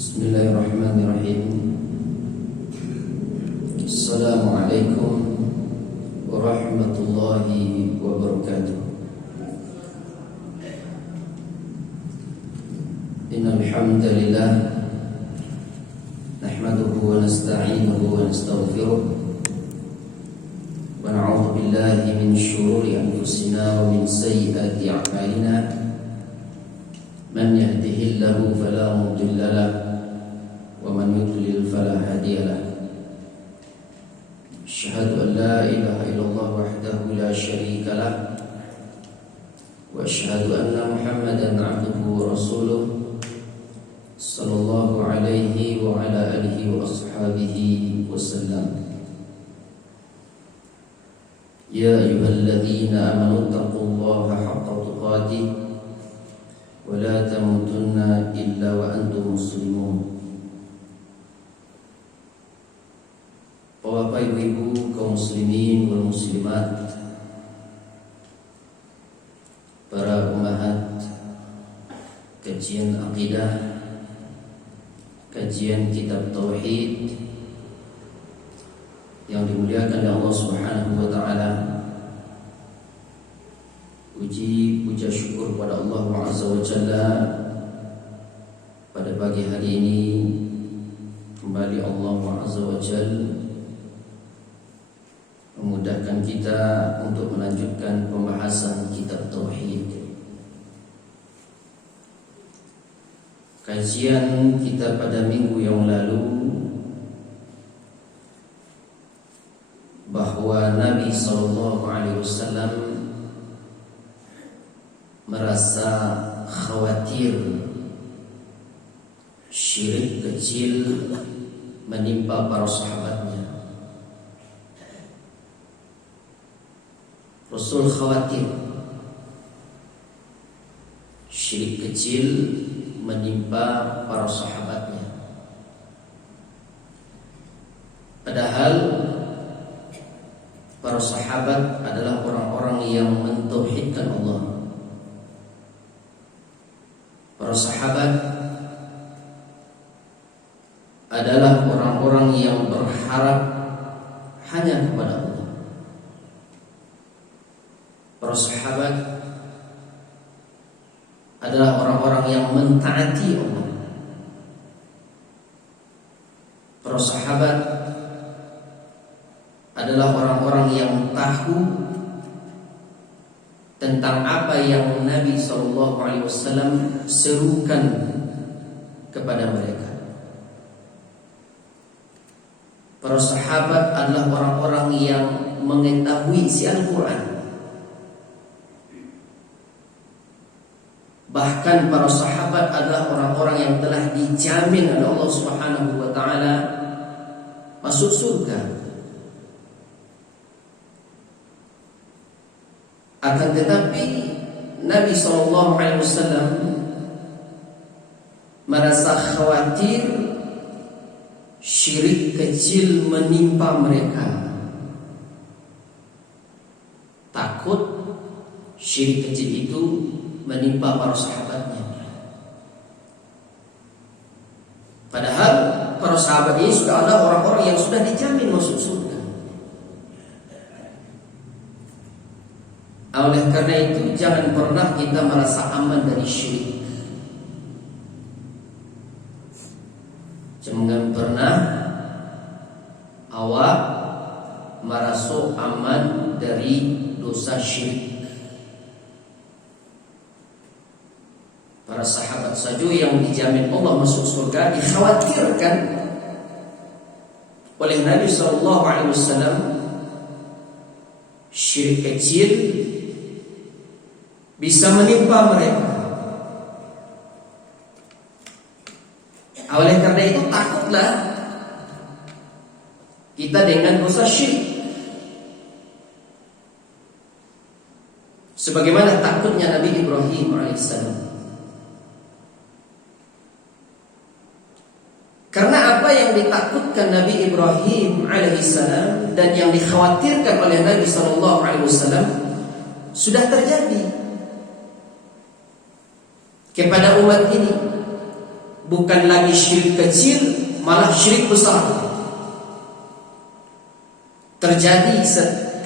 Bismillahirrahmanirrahim. Assalamualaikum warahmatullahi wabarakatuh. Innal hamdalillah nahmaduhu wa nasta'inuhu wa nastaghfiruh wa na'udzu billahi min shururi anfusina wa min sayyiati a'malina. Man yahdihillahu fala mudilla lahu wa man yudlil fala hadiya lahu. Asyhadu an la ilaha illallah wahdahu la syarika lahu wa asyhadu anna Muhammadan 'abduhu wa rasuluh sallallahu alaihi wa ala alihi wa ashabihi wasallam. Ya ayyuhalladzina amanu taqullaha haqqa tuqatih wa la tamutunna illa wa antum muslimun. Bapak ibu kaum muslimin wal muslimat, para ummahat kajian akidah, kajian kitab tauhid yang dimuliakan oleh Allah Subhanahu wa taala. Puji puja syukur pada Allah Azza wa Jalla, pada pagi hari ini kembali Allah Azza wa Jalla memudahkan kita untuk melanjutkan pembahasan kitab tauhid. Kajian kita pada minggu yang lalu bahwa Nabi SAW merasa khawatir syirik kecil menimpa para sahabatnya. Rasul khawatir syirik kecil menimpa para sahabatnya. Padahal para sahabat adalah orang-orang yang mentauhidkan Allah. Para sahabat adalah orang-orang yang berharap hanya kepada Allah. Para sahabat adalah orang-orang yang mentaati Allah. Para sahabat adalah orang-orang yang tahu tentang apa yang Nabi SAW serukan kepada mereka. Para sahabat adalah orang-orang yang mengetahui isi Al-Quran. Bahkan para sahabat adalah orang-orang yang telah dijamin oleh Allah Subhanahu wa taala masuk surga. Akan tetapi Nabi SAW merasa khawatir syirik kecil menimpa mereka. Takut syirik kecil itu menimpa para sahabatnya. Padahal para sahabat ini sudah ada orang-orang yang sudah dijamin masuk surga. Oleh karena itu jangan pernah kita merasa aman dari syirik. Jangan pernah awak merasa aman dari dosa syirik. Para sahabat saja yang dijamin Allah masuk surga dikhawatirkan oleh Nabi SAW syirik kecil bisa menimpa mereka. Oleh karena itu takutlah kita dengan dosa syirik, sebagaimana takutnya Nabi Ibrahim alaihissalam. Karena apa yang ditakutkan Nabi Ibrahim alaihissalam dan yang dikhawatirkan oleh Nabi SAW sudah terjadi kepada umat ini. bukan lagi syirik kecil, malah syirik besar terjadi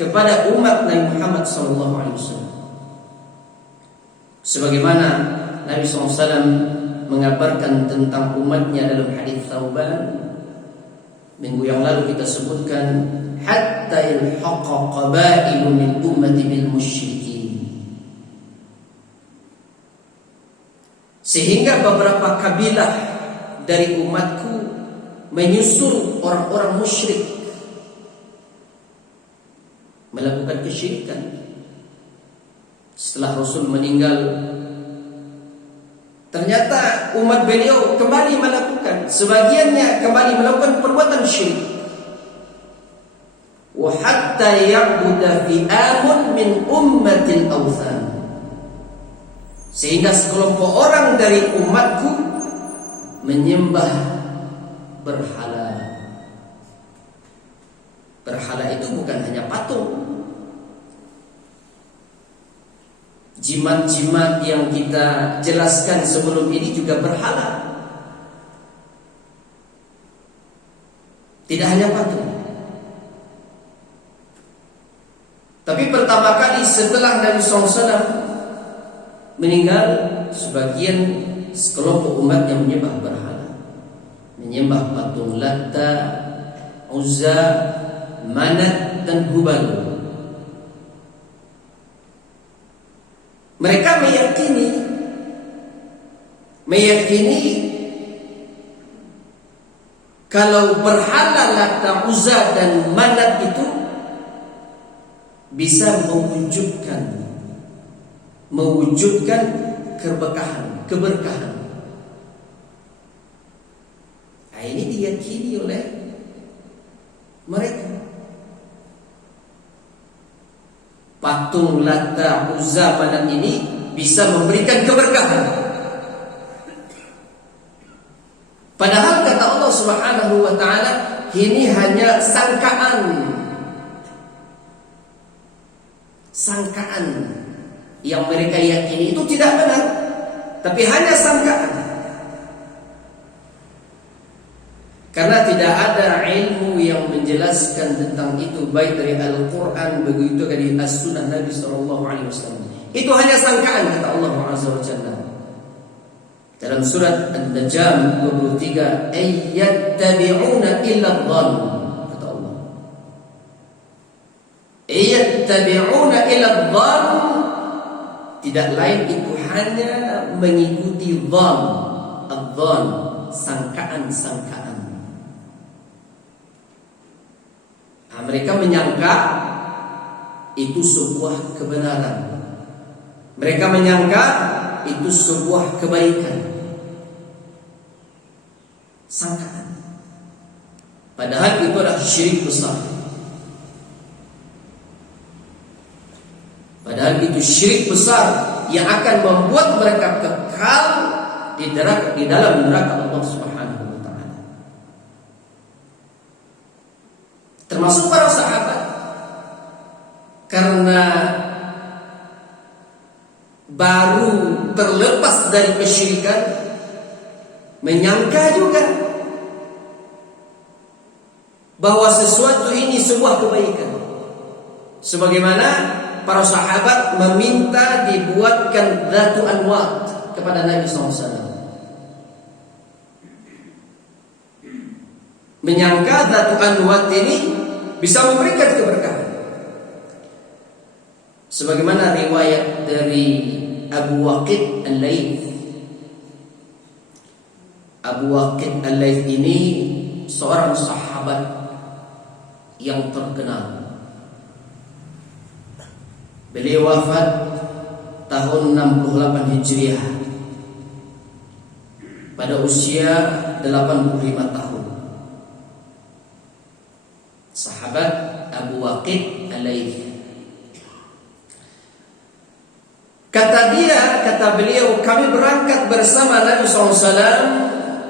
kepada umat Nabi Muhammad SAW. Sebagaimana Nabi SAW mengabarkan tentang umatnya dalam hadis Thauban minggu yang lalu kita sebutkan, hatta yalhaqa qabailu min ummati bil musyrikin, sehingga beberapa kabilah dari umatku menyusul orang-orang musyrik melakukan kesyirikan. Setelah Rasul meninggal, ternyata umat beliau kembali melakukan, sebagiannya kembali melakukan perbuatan syirik. Wa hatta ya'budu fi'amun min ummatil awthan, sehingga sekelompok orang dari umatku menyembah berhala. Berhala itu bukan hanya patung. Jimat-jimat yang kita jelaskan sebelum ini juga berhala. Tidak hanya patung. Tapi pertama kali setelah Nabi SAW meninggal, sebagian sekelompok umat yang menyembah berhala, menyembah patung Latta, Uzza, Manat dan Hubal. Mereka meyakini kalau berhala Latta, Uzza dan Manat itu bisa mewujudkan keberkahan. Nah, ini diyakini oleh mereka. Patung Latta, Uzza, Manat ini bisa memberikan keberkahan. Padahal kata Allah Subhanahu wa taala, ini hanya sangkaan yang mereka yakini itu tidak benar, tapi hanya sangkaan. Karena tidak ada ilmu yang menjelaskan tentang itu, baik dari Al-Quran begitu dari As-Sunnah Nabi SAW. Itu hanya sangkaan, kata Allah Azza wa Jalla dalam surat An-Najm 23, ayyattabi'una illa dhann, kata Allah, ayyattabi'una illa dhann, tidak lain itu hanya mengikuti dhann, ad-dhann, sangkaan. Nah, mereka menyangka itu sebuah kebenaran. Mereka menyangka itu sebuah kebaikan. Sangkaan. Padahal itu adalah syirik besar. Padahal itu syirik besar yang akan membuat mereka kekal di dalam neraka Allah Subhanahu wa taala. Termasuk para sahabat, karena baru terlepas dari kesyirikan, menyangka juga bahwa sesuatu ini sebuah kebaikan. Sebagaimana para sahabat meminta dibuatkan Dzatu Anwat kepada Nabi SAW, menyangka Dzatu Anwat ini bisa memberikan keberkahan. Sebagaimana riwayat dari Abu Waqid Al-Layth. Abu Waqid Al-Layth ini seorang sahabat yang terkenal. Beliau wafat tahun 68 Hijriah pada usia 85 tahun. Sahabat Abu Waqid Al-Layth. Kata beliau, kami berangkat bersama Nabi SAW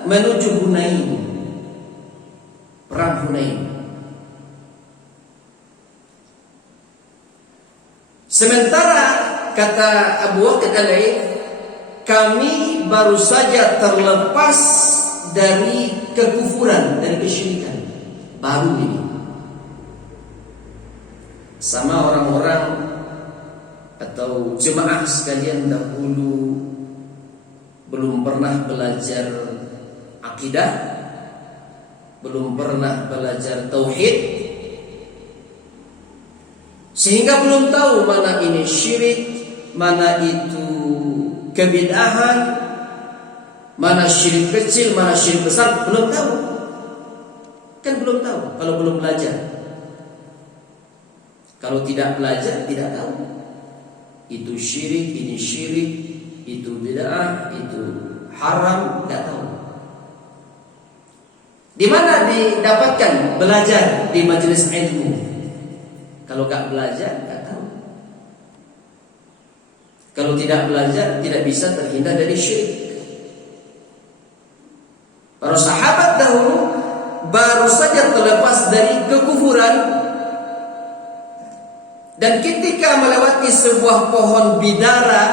menuju Hunain, perang Hunain. Sementara kata Abu Waqid Al-Layth, kami baru saja terlepas dari kekufuran, dari kesyirikan. Baru ini. Sama orang-orang atau jemaah sekalian dahulu belum pernah belajar akidah, belum pernah belajar tauhid, sehingga belum tahu mana ini syirik, mana itu kebid'ahan, mana syirik kecil, mana syirik besar, belum tahu. Kan belum tahu kalau belum belajar. Kalau tidak belajar, tidak tahu. Itu syirik, ini syirik, itu bid'ah, itu haram, tidak tahu. Di mana didapatkan belajar di majelis ilmu? Kalau tak belajar, tak tahu. Kalau tidak belajar, tidak bisa terhindar dari syirik. Para sahabat dahulu baru saja terlepas dari kekufuran, dan ketika melewati sebuah pohon bidara,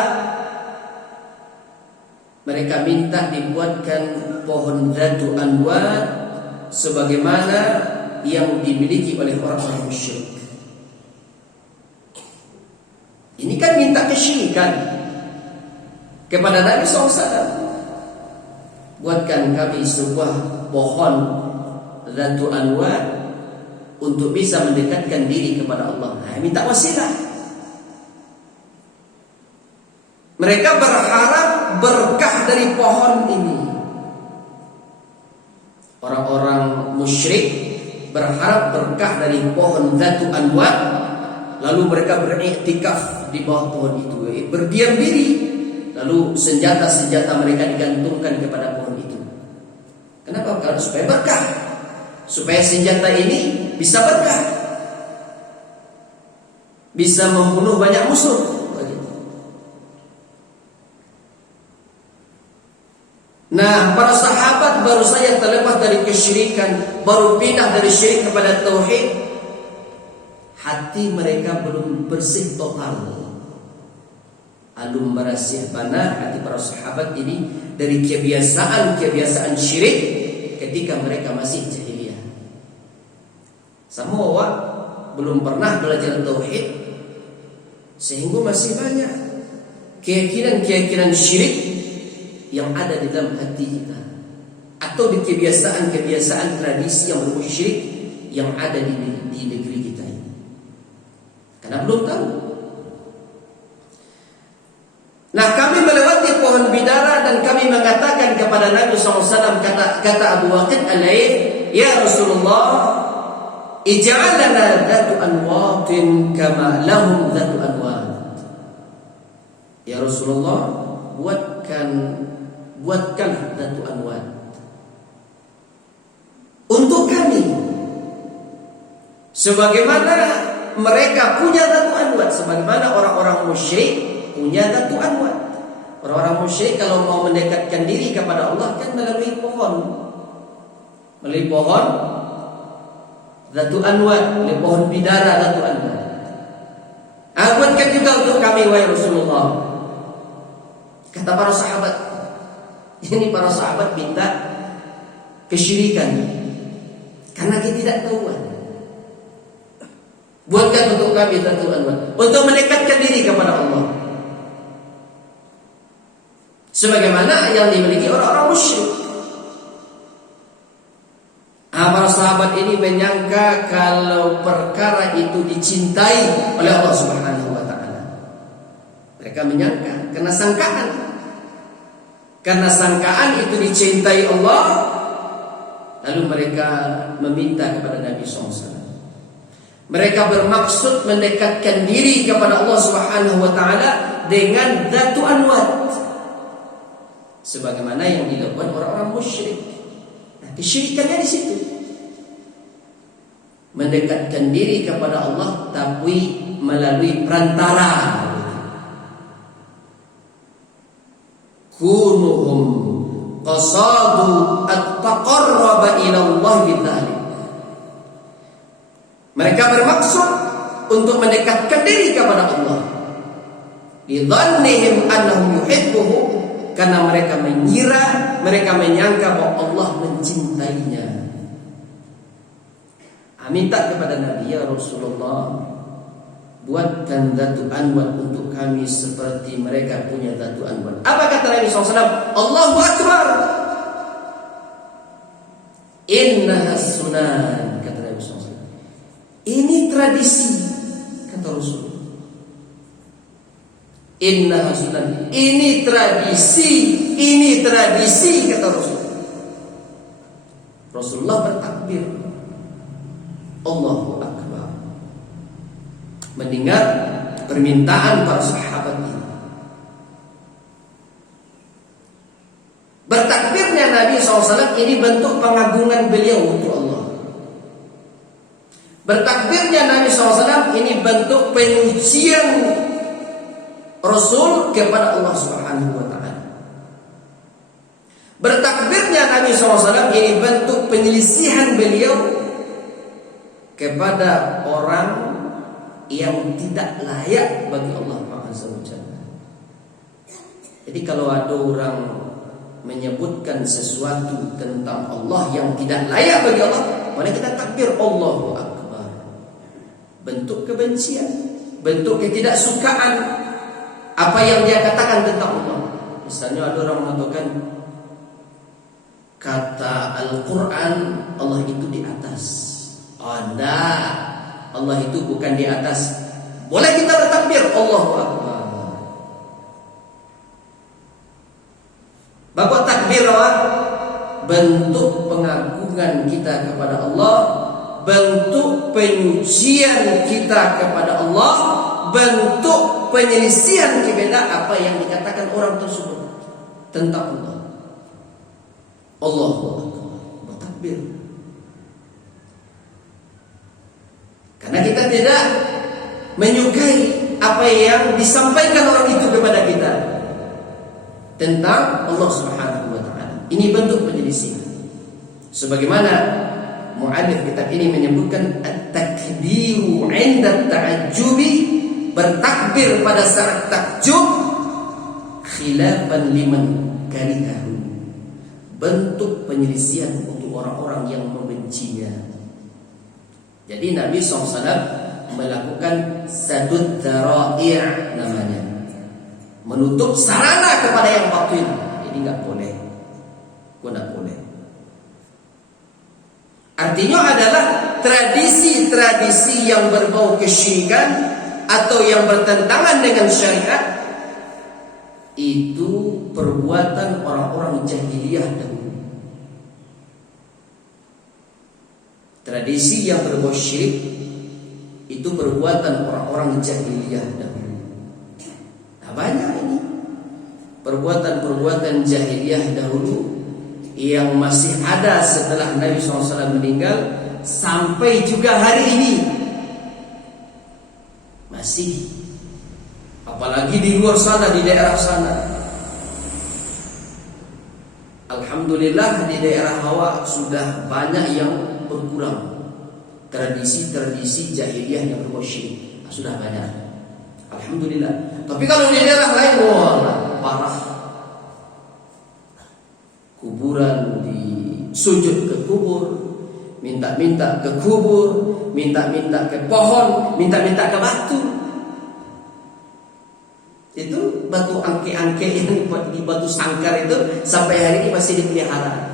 mereka minta dibuatkan pohon Dzatu Anwat sebagaimana yang dimiliki oleh orang-orang musyrik. Ini kan minta kesyirikan kepada Nabi SAW. Buatkan kami sebuah pohon Dzatu Anwat untuk bisa mendekatkan diri kepada Allah. Minta wasilah. Mereka berharap berkah dari pohon ini. Orang-orang musyrik berharap berkah dari pohon Dzatu Anwat, lalu mereka beriktikaf di bawah pohon itu, berdiam diri, lalu senjata-senjata mereka digantungkan kepada pohon itu. Kenapa? Karena supaya berkah, supaya senjata ini bisa berkah, bisa membunuh banyak musuh. Nah, para sahabat baru saja terlepas dari kesyirikan, baru pindah dari syirik kepada tauhid. Hati mereka belum bersih total. Alum barasih bana hati para sahabat ini dari kebiasaan syirik ketika mereka masih jahiliyah. Semua belum pernah belajar tauhid, sehingga masih banyak keyakinan syirik yang ada di dalam hati kita, atau di kebiasaan tradisi yang berbau syirik yang ada di negeri kita ini. Karena belum tahu. Nah, kami melewati pohon bidara dan kami mengatakan kepada Nabi SAW, kata Abu Waqid Al-Layth, "Ya Rasulullah, ij'al lana Dzatu Anwatin kama lahum Dzatu Anwat." Ya Rasulullah, buatkan Dzatu Anwat untuk kami, sebagaimana mereka punya Dzatu Anwat, sebagaimana orang-orang musyrik punya Dzatu Anwat. Orang-orang musyrik kalau mau mendekatkan diri kepada Allah kan melalui pohon Dzatu Anwat, melalui pohon bidara Dzatu Anwat. Buatkan juga untuk kami wahai Rasulullah. Kata para sahabat, ini para sahabat minta kesyirikan karena ketidaktahuan. Buatkan untuk kami Dzatu Anwat untuk mendekatkan diri kepada Allah, sebagaimana yang dimiliki orang-orang musyrik. Para sahabat ini menyangka kalau perkara itu dicintai oleh Allah Subhanahu wa taala. Mereka menyangka karena sangkaan itu dicintai Allah, lalu mereka meminta kepada Nabi SAW. Mereka bermaksud mendekatkan diri kepada Allah Subhanahu wa taala dengan Dzatu Anwat, sebagaimana yang dilakukan orang-orang musyrik. Nah, kesyirikannya di situ. Mendekatkan diri kepada Allah tapi melalui perantara. Kunuhum qasadu at-taqarraba ila Allah bidzalik. Mereka bermaksud untuk mendekatkan diri kepada Allah. Lidzannihim annahum yuhibbuhu, karena mereka mengira, mereka menyangka bahwa Allah mencintainya. Minta kepada Nabi, ya Rasulullah, buatkan Datu Anwat untuk kami seperti mereka punya Datu Anwat. Apa kata Nabi SAW? Allahu Akbar. Innaha sunan, kata Nabi SAW. Ini tradisi, kata Rasul. Innaha sunan, ini tradisi, kata Rasul. Rasulullah bertakbir, Allahu Akbar, mendengar permintaan para sahabat ini. Bertakbirnya Nabi SAW ini bentuk pengagungan beliau untuk Allah. Bertakbirnya Nabi SAW ini bentuk penyucian Rasul kepada Allah Subhanahu wa Ta'ala. Bertakbirnya Nabi SAW ini bentuk penyelisihan beliau kepada orang yang tidak layak bagi Allah Azza wa Jalla. Jadi kalau ada orang menyebutkan sesuatu tentang Allah yang tidak layak bagi Allah, maka kita takbir Allahu Akbar. Bentuk kebencian, bentuk ketidaksukaan apa yang dia katakan tentang Allah. Misalnya ada orang mengatakan kata Al-Quran Allah itu di atas. Enggak, Allah itu bukan di atas. Boleh kita bertakbir Allahu Akbar. Bapak takbir bentuk pengagungan kita kepada Allah, bentuk penyucian kita kepada Allah, bentuk penyelisihan kepada apa yang dikatakan orang tersebut tentang Allah. Allahu Akbar, bertakbir. Karena kita tidak menyukai apa yang disampaikan orang itu kepada kita tentang Allah Subhanahu wa Ta'ala. Ini bentuk penyelisihan. Sebagaimana muallif kitab ini menyebutkan at-takbiru 'inda ta'ajjubi, bertakbir pada saat takjub, khilafan liman karihahu, bentuk penyelisihan untuk orang-orang yang membencinya. Jadi Nabi SAW melakukan sadud dzara'i' namanya, menutup sarana kepada yang batil. Jadi nggak boleh, nggak boleh. Artinya adalah tradisi-tradisi yang berbau kesyirikan atau yang bertentangan dengan syariat itu perbuatan orang-orang jahiliyah dahulu. Tradisi yang berbau syirik itu perbuatan orang-orang jahiliyah dahulu. Nah, banyak ini perbuatan-perbuatan jahiliyah dahulu yang masih ada setelah Nabi SAW meninggal sampai juga hari ini masih. Apalagi di luar sana, di daerah sana. Alhamdulillah di daerah Hawa sudah banyak yang berkurang tradisi-tradisi jahiliyah yang berbau syirik, sudah banyak, alhamdulillah. Tapi kalau di daerah lain, wah parah. Kuburan disujud ke kubur, minta-minta ke kubur, minta-minta ke pohon, minta-minta ke batu. Itu batu angke-angke yang di batu sangkar itu sampai hari ini masih dipelihara.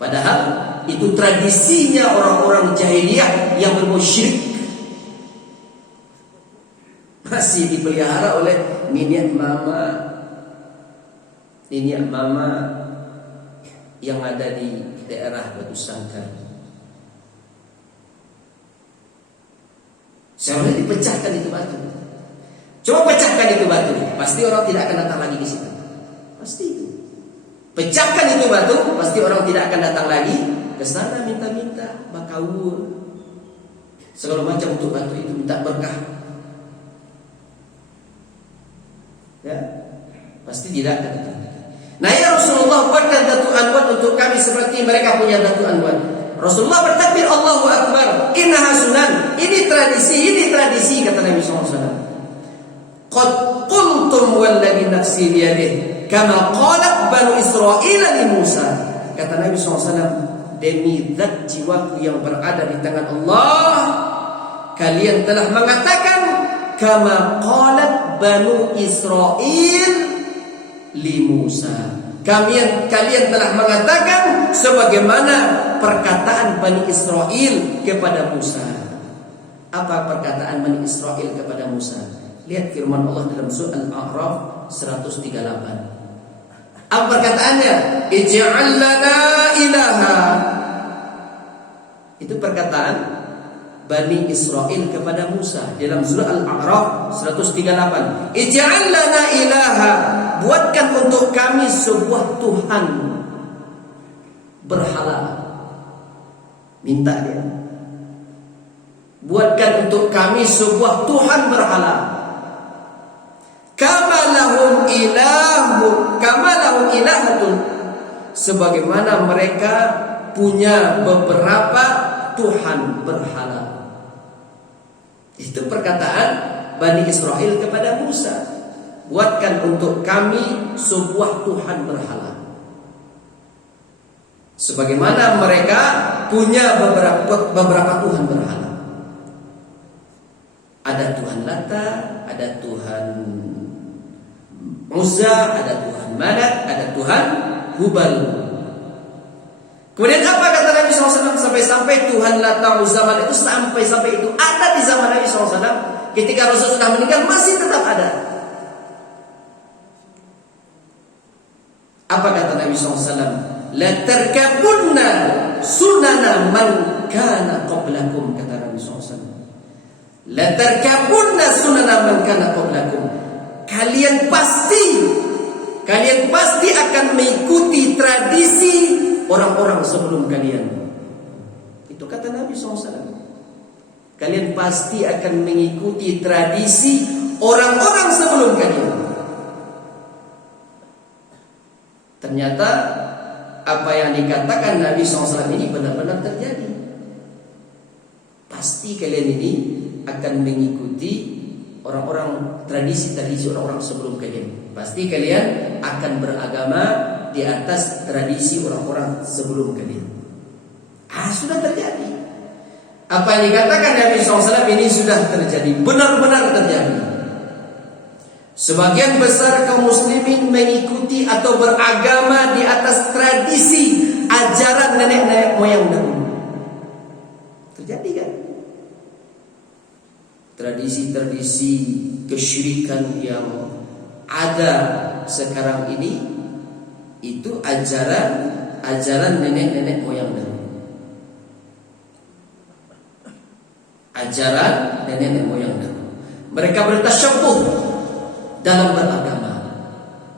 Padahal itu tradisinya orang-orang jahiliyah yang berbau syirik, masih dipelihara oleh nenek mama yang ada di daerah batu sangkar. Seharusnya dipecahkan itu batu. Coba pecahkan itu batu, pasti orang tidak akan datang lagi di situ. Pasti itu. Pecahkan itu batu, pasti orang tidak akan datang lagi ke sana minta-minta bakawur segala macam untuk batu itu, minta berkah. Ya, pasti tidak akan datang. Nah, ya Rasulullah, buatkan Datu Anwat untuk kami seperti mereka punya Datu Anwat. Rasulullah bertakbir Allahu Akbar. Innaha sunan. Ini tradisi kata Nabi SAW. Qad qultu qultum walladzi nafsi biyadihi kama qalat banu Israil li Musa. Kata Nabi SAW, demi zat jiwaku yang berada di tangan Allah, kalian telah mengatakan kama qalat banu Israil li Musa. Kalian telah mengatakan sebagaimana perkataan Bani Israel kepada Musa. Apa perkataan Bani Israel kepada Musa? Lihat firman Allah dalam surah Al-A'raf 138. Apa perkataannya? Ij'al lana ilaha. Itu perkataan Bani Israel kepada Musa dalam surah Al-A'raf 138. Ij'al lana ilaha, buatkan untuk kami sebuah Tuhan berhala. Minta dia, buatkan untuk kami sebuah Tuhan berhala. Kama lahum ilahatun, sebagaimana mereka punya beberapa Tuhan berhala. Itu perkataan Bani Israel kepada Musa, buatkan untuk kami sebuah Tuhan berhala. Sebagaimana mereka punya beberapa Tuhan berhala. Ada Tuhan Lata, ada Tuhan Uzza, ada Tuhan Manat, ada Tuhan Hubal. Kemudian apa kata Nabi SAW? Sampai-sampai Tuhan Lata, Uzza, Manat itu sampai itu ada di zaman Nabi SAW. Ketika Rasul sudah meninggal masih tetap ada. Apa kata Nabi SAW? La tarkabunna sunana man kana qablakum, kata Nabi SAW. La tarkabunna sunana man kana qablakum. Kalian pasti akan mengikuti tradisi orang-orang sebelum kalian. Itu kata Nabi SAW. Kalian pasti akan mengikuti tradisi orang-orang sebelum kalian. Ternyata apa yang dikatakan Nabi SAW ini benar-benar terjadi. Pasti kalian ini akan mengikuti orang-orang, tradisi-tradisi orang-orang sebelum kalian. Pasti kalian akan beragama di atas tradisi orang-orang sebelum kalian. Sudah terjadi. Apa yang dikatakan Nabi SAW ini sudah terjadi, benar-benar terjadi. Sebagian besar kaum muslimin mengikuti atau beragama di atas tradisi ajaran nenek-nenek moyang dahulu. Terjadi kan? Tradisi-tradisi kesyirikan yang ada sekarang ini itu ajaran nenek-nenek moyang dahulu. Ajaran nenek-nenek moyang dahulu. Mereka bertasyabbuh dalam beragama.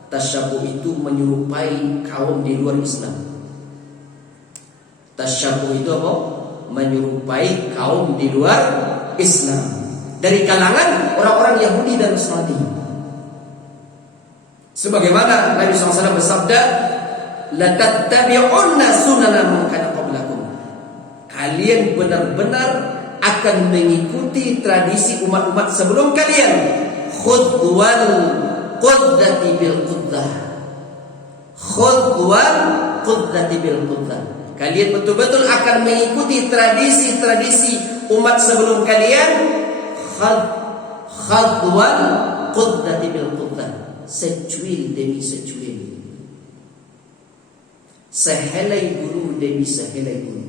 Tasyabbuh itu menyerupai kaum di luar Islam. Tasyabbuh itu apa? Menyerupai kaum di luar Islam, dari kalangan orang-orang Yahudi dan Nasrani. Sebagaimana Nabi SAW bersabda, la tattabi'unna sunana man kana qablakum. Kalian benar-benar akan mengikuti tradisi umat-umat sebelum kalian. Khudwal quddati bil quddah. Khudwal quddati bil quddah. Kalian betul-betul akan mengikuti tradisi-tradisi umat sebelum kalian. Khudwal quddati bil quddah. Secuil demi secuil, sehelai bulu demi sehelai bulu,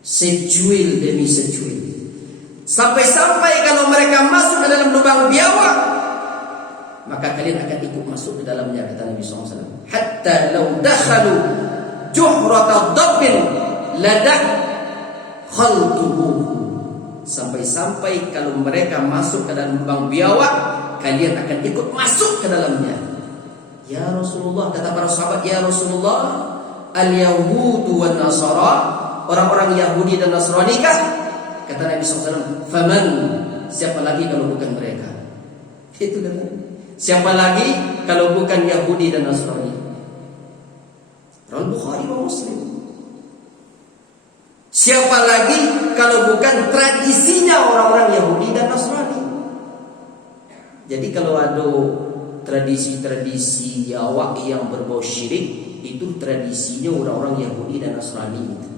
secuil demi secuil. Sampai-sampai kalau mereka masuk ke dalam lubang biawak, maka kalian akan ikut masuk ke dalamnya, kata Nabi SAW. Hatta law dakhalu juhrata dabbin ladak khaltubuhu. Sampai-sampai kalau mereka masuk ke dalam lubang biawak, kalian akan ikut masuk ke dalamnya. Ya Rasulullah, kata para sahabat, ya Rasulullah, al-yahudu wan nasara, orang-orang Yahudi dan Nasrani kah? Kata Nabi SAW, faman, siapa lagi kalau bukan mereka? Itu kata, siapa lagi kalau bukan Yahudi dan Nasrani? Rawal Bukhari wa Muslim. Siapa lagi kalau bukan tradisinya orang-orang Yahudi dan Nasrani? Jadi kalau ada tradisi-tradisi Yawak yang berbau syirik, itu tradisinya orang-orang Yahudi dan Nasrani itu.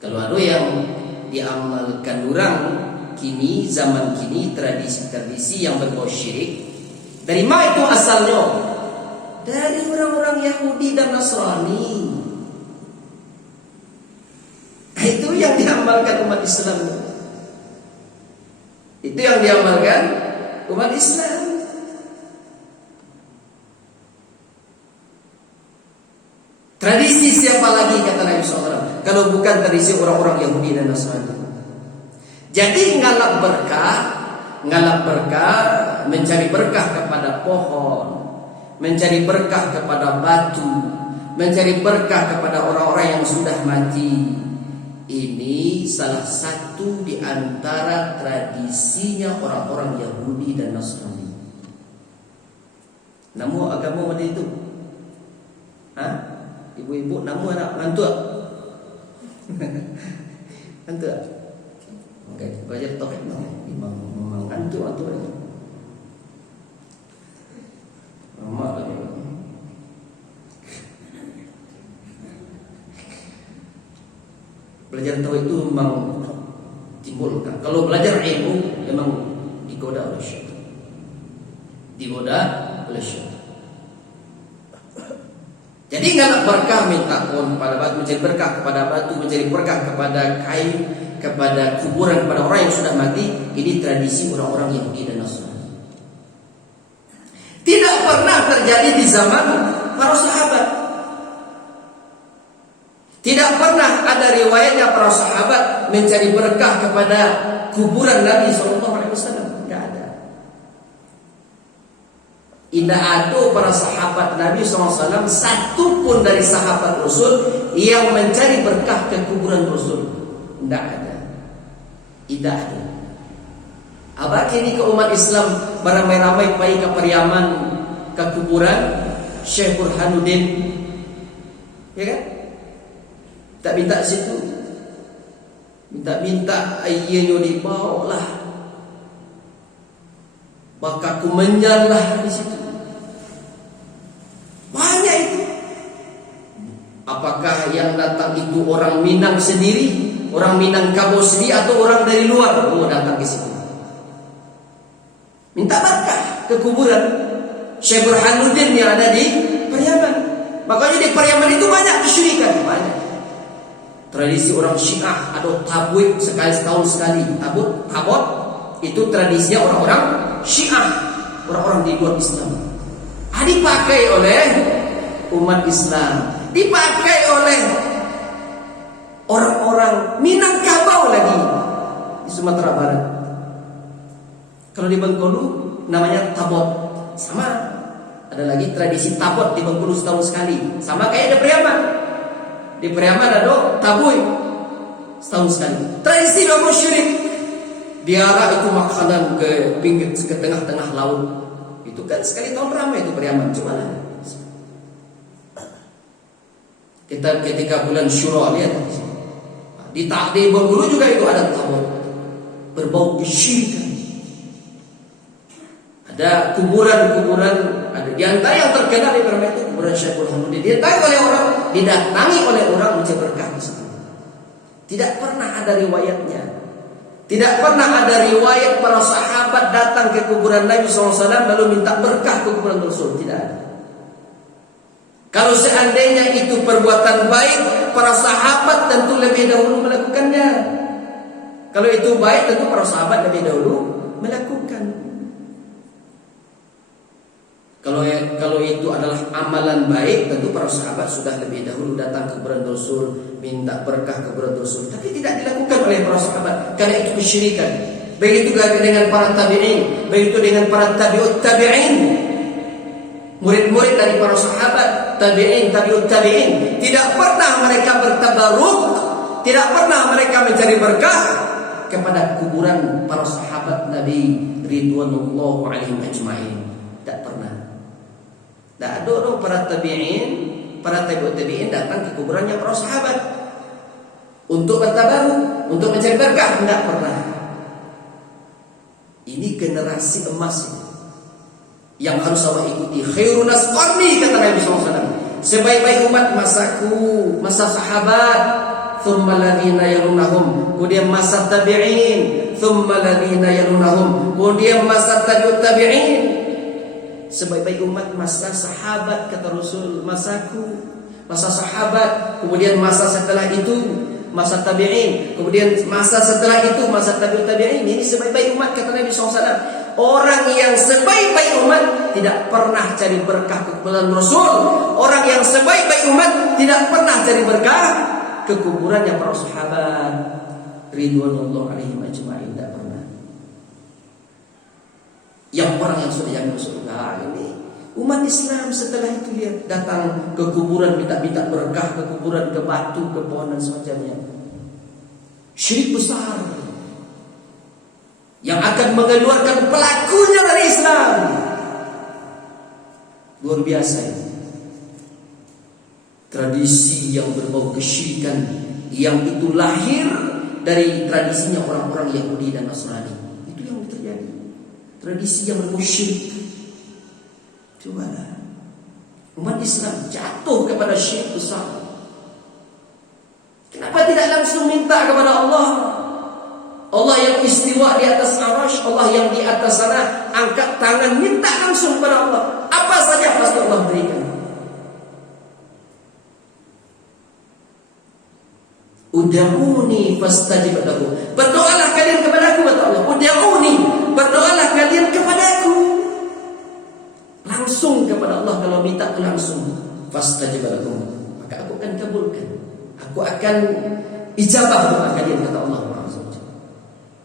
Kalau ada yang diamalkan orang kini, zaman kini, tradisi-tradisi yang berbau syirik, dari mana itu asalnya? Dari orang-orang Yahudi dan Nasrani. Itu yang diamalkan umat Islam. Itu yang diamalkan umat Islam. Tradisi siapa lagi kata Nabi SAW? Kalau bukan tradisi orang-orang Yahudi dan Nasrani. Jadi ngalap berkah, mencari berkah kepada pohon, mencari berkah kepada batu, mencari berkah kepada orang-orang yang sudah mati. Ini salah satu di antara tradisinya orang-orang Yahudi dan Nasrani. Namu agama mana itu? Ibu-ibu namu anak ngantuk? Ngantuk? Oke, belajar tauhid memang ngantuk atau apa? Mama lagi. Belajar tauhid itu memang timbulkan. Kalau belajar ilmu memang digoda oleh syaitan. Digoda oleh syaitan. Jadi nggak berkah minta pohon kepada batu, mencari berkah kepada batu, mencari berkah kepada kayu, kepada kuburan, kepada orang yang sudah mati. Ini tradisi orang-orang Yahudi dan Nasrani. Tidak pernah terjadi di zaman para sahabat. Tidak pernah ada riwayatnya para sahabat mencari berkah kepada kuburan Nabi SAW. Tidak ada. Tidak ada para sahabat Nabi SAW, satu pun dari sahabat Rasul yang mencari berkah ke kuburan Rasul. Tidak ada. Tidak ada. Abang kini ke umat Islam beramai-ramai pergi ke Pariaman, ke kuburan Syekh Burhanuddin, ya kan? Tak minta situ, minta ayahnya dibawa lah, maka aku menyalah di situ. Banyak itu. Apakah yang datang itu orang Minang sendiri, orang Minangkabau sendiri, atau orang dari luar? Oh, datang ke situ. Minta berkah ke kuburan Syekh Burhanuddin yang ada di Pariaman. Makanya di Pariaman itu banyak kesyirikan, banyak. Tradisi orang Syiah ada tabut sekali setahun sekali. Tabut itu tradisinya orang-orang Syiah, orang-orang di luar Islam. Dipakai oleh umat Islam, dipakai oleh orang-orang Minangkabau lagi di Sumatera Barat. Kalau di Bengkulu namanya tabot, sama. Ada lagi tradisi tabot di Bengkulu setahun sekali, sama kayak di Pariaman. Di Pariaman ada tabui setahun sekali. Tradisi orang syirik. Biara itu makanan ke pinggir, ke tengah-tengah laut. Itu kan sekali tahun ramai itu Pariaman. Cuma kita ketika bulan Syura lihat di Bengkulu juga itu ada tabut berbau kesyirikan. Ada kuburan-kuburan, ada di antara yang terkenal di Pariaman itu kuburan Syekh Burhanuddin. Didatangi oleh orang mencari berkah di situ. Tidak pernah ada riwayatnya. Tidak pernah ada riwayat para sahabat datang ke kuburan Nabi SAW lalu minta berkah ke kuburan Rasul. Tidak ada. Kalau seandainya itu perbuatan baik, para sahabat tentu lebih dahulu melakukannya. Kalau itu baik, tentu para sahabat lebih dahulu melakukan. Kalau itu adalah amalan baik, tentu para sahabat sudah lebih dahulu datang ke kuburan Rasul, minta berkah ke kuburan Rasul. Tapi tidak dilakukan oleh para sahabat karena itu kesyirikan. Begitu juga dengan para tabi'in, begitu dengan para tabi'ut tabi'in, murid-murid dari para sahabat, tabi'in, tabi'ut tabi'in. Tidak pernah mereka bertabaruk, tidak pernah mereka mencari berkah kepada kuburan para sahabat Nabi ridwanullahu alaihim ajma'in. Tidak pernah. Tak ada orang para tabi'in, para tabi'ut tabi'in datang ke kuburannya para sahabat untuk bertabaruk, untuk mencari berkah. Tidak pernah. Ini generasi emas ini, yang harus awak ikuti. Khairun nas qarni, kata Nabi SAW. Sebaik-baik umat masaku, masa sahabat, thumma ladhina yalunahum, kemudian masa tabi'in, thumma ladhina yalunahum, kemudian masa tabi'ut tabi'in. Sebaik-baik umat masa sahabat, kata Rasul, masaku, masa sahabat, kemudian masa setelah itu masa tabi'in, kemudian masa setelah itu masa tabi'ut tabi'in. Ini sebaik-baik umat, kata Nabi SAW. Orang yang sebaik-baik umat tidak pernah cari berkah kekuburan Rasul. Orang yang sebaik-baik umat tidak pernah cari berkah ke kuburannya para sahabat ridwanullah alaihim ajma'in, tidak pernah. Yang orang yang sudah jamin surga ini umat Islam setelah itu lihat datang ke kuburan minta-minta berkah, ke kuburan, ke batu, ke pohon dan semacamnya. Syirik besar yang akan mengeluarkan pelakunya dari Islam. Luar biasa ini. Tradisi yang berbau kesyirikan yang itu lahir dari tradisinya orang-orang Yahudi dan Nasrani. Itu yang terjadi. Tradisi yang berbau syirik. Cobalah, umat Islam jatuh kepada syirik besar. Kenapa tidak langsung minta kepada Allah? Allah yang istiwa di atas arasy, Allah yang di atas sana, angkat tangan minta langsung kepada Allah. Apa saja pasti Allah berikan. Ud'uni fastajib lakum. Berdoalah kalian kepadaku, kata Allah. Ud'uni, berdoalah kalian kepadaku. Langsung kepada Allah, kalau minta itu langsung. Fastajib lakum, maka aku akan kabulkan. Aku akan ijabah doa kalian, kata Allah.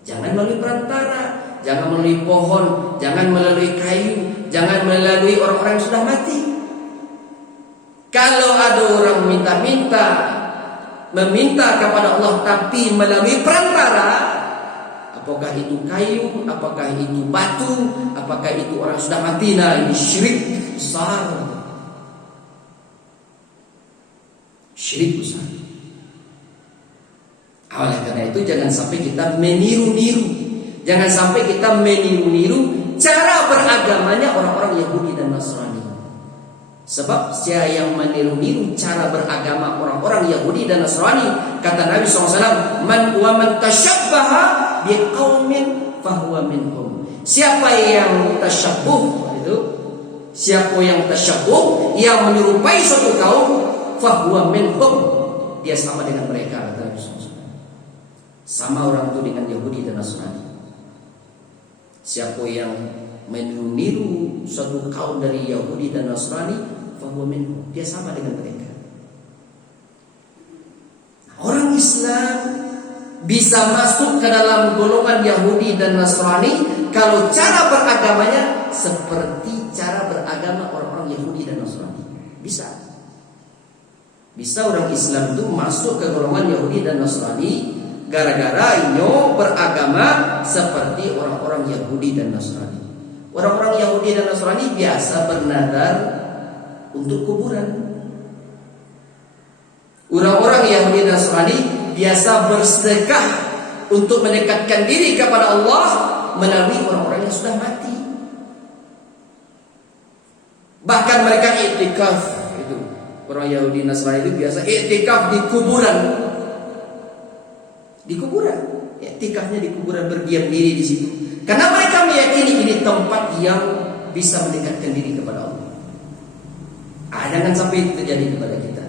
Jangan melalui perantara, jangan melalui pohon, jangan melalui kayu, jangan melalui orang-orang yang sudah mati. Kalau ada orang meminta kepada Allah tapi melalui perantara, apakah itu kayu, apakah itu batu, apakah itu orang sudah mati, nah ini syirik besar. Syirik besar. Oleh karena itu jangan sampai kita meniru-niru, jangan sampai kita meniru-niru cara beragamanya orang-orang Yahudi dan Nasrani. Sebab siapa yang meniru-niru cara beragama orang-orang Yahudi dan Nasrani, kata Nabi SAW, man tashabbaha biqaumin fahuwa minhum. Siapa yang tasyabbuh itu, siapa yang tasyabbuh, yang menyerupai suatu kaum, fahuwa minhum, dia sama dengan mereka, kata Nabi SAW. Sama orang itu dengan Yahudi dan Nasrani. Siapa yang meniru suatu kaum dari Yahudi dan Nasrani, fahuwa minhum, dia sama dengan mereka. Orang Islam bisa masuk ke dalam golongan Yahudi dan Nasrani kalau cara beragamanya seperti cara beragama orang-orang Yahudi dan Nasrani. Bisa orang Islam itu masuk ke golongan Yahudi dan Nasrani gara-gara inyo beragama seperti orang-orang Yahudi dan Nasrani. Orang-orang Yahudi dan Nasrani biasa bernadar untuk kuburan. Orang-orang Yahudi dan Nasrani biasa bersedekah untuk mendekatkan diri kepada Allah melalui orang-orang yang sudah mati. Bahkan mereka iktikaf itu. Orang Yahudi dan Nasrani itu biasa iktikaf di kuburan. Di kuburan, iktikafnya di kuburan, berdiam diri di situ. Karena mereka meyakini ini tempat yang bisa mendekatkan diri kepada Allah. Jangan sampai itu terjadi kepada kita.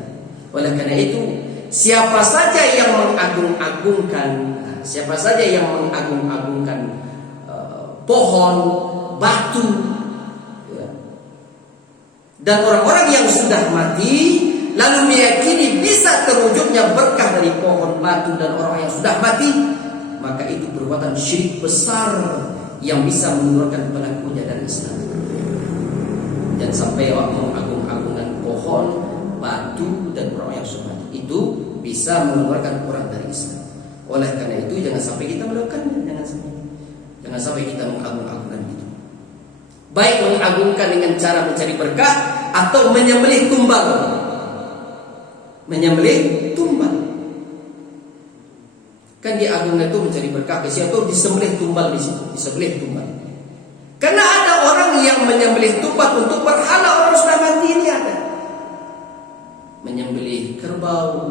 Oleh karena itu, siapa saja yang mengagung-agungkan pohon, batu, ya, dan orang-orang yang sudah mati, lalu meyakini bisa terwujudnya berkah dari pohon, batu, dan orang yang sudah mati, maka itu perbuatan syirik besar yang bisa mengeluarkan pelakunya dari Islam. Dan sampai orang mengagung-agungkan pohon, batu, dan orang yang sudah mati, itu bisa mengeluarkan orang dari Islam. Oleh karena itu jangan sampai kita melakukannya, jangan sampai kita mengagung-agungkan itu. Baik mengagungkan dengan cara mencari berkah atau menyembelih tumbal. Kan diagungkan itu mencari berkah, siapa disembelih tumbal di situ, disembelih tumbal. Karena ada orang yang menyembelih tupat untuk berhala, orang sudah mati ini ada. Menyembelih kerbau,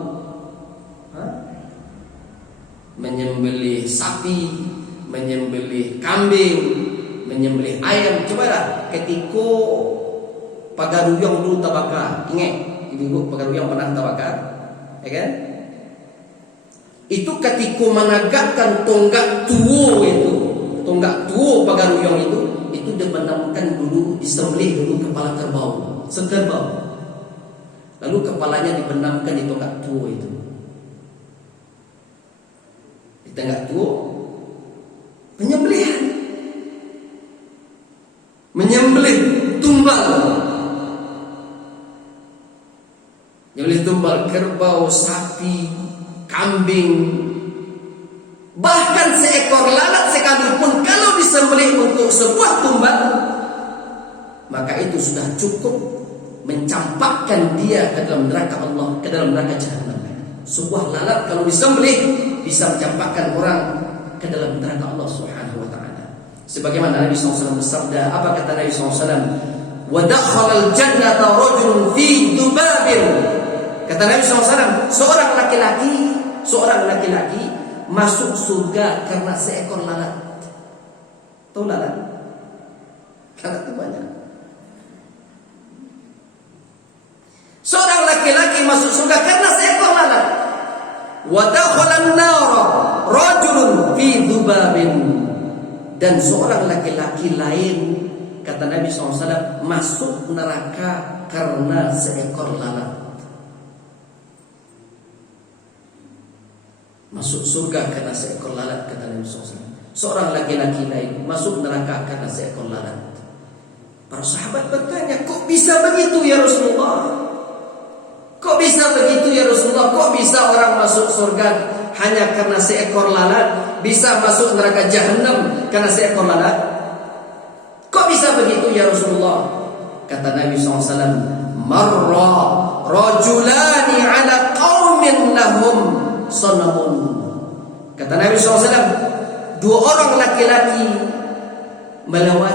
menyembelih sapi, menyembelih kambing, menyembelih ayam. Cobalah ketika pagaruyong dulu tabakar, ingat ibu pagaruyong pernah tabakar, ya kan? Itu ketika menegakkan tonggak tuo itu, tonggak tuo pagaruyong itu dibenamkan dulu, disembelih dulu kepala kerbau, sekerbau. Lalu kepalanya dibenamkan di tonggak tuo itu. Di tonggak tuo penyembelihan. Menyembelih tumbal. Menyembelih tumbal kerbau, sapi, kambing, bahkan seekor lalat sekalipun kalau disembelih untuk sebuah tumbal, maka itu sudah cukup mencampakkan dia ke dalam neraka Allah, ke dalam neraka Jahannam. Sebuah lalat kalau disembelih bisa mencampakkan orang ke dalam neraka Allah Subhanahu wa taala. Sebagaimana Nabi SAW bersabda, apa kata Nabi SAW? Wa dakhala al-jannata rajulun fi dubabin. Kata Nabi SAW, seorang laki-laki masuk surga karena seekor lalat. Tahu lalat? Lalat itu banyak. Seorang laki-laki masuk surga karena seekor lalat. Wa dakhala an-nara rajulun fi dhubabin. Dan seorang laki-laki lain, kata Nabi SAW, masuk neraka karena seekor lalat. Masuk surga karena seekor lalat, kata Nabi SAW. Seorang laki-laki lain masuk neraka karena seekor lalat. Para sahabat bertanya, kok bisa begitu ya Rasulullah? Kok bisa begitu ya Rasulullah? Kok bisa orang masuk surga hanya karena seekor lalat? Bisa masuk neraka Jahannam karena seekor lalat? Kok bisa begitu ya Rasulullah? Kata Nabi SAW, marra rajulani ala qaumin lahum sanamun. Kata Nabi SAW, dua orang laki-laki melewati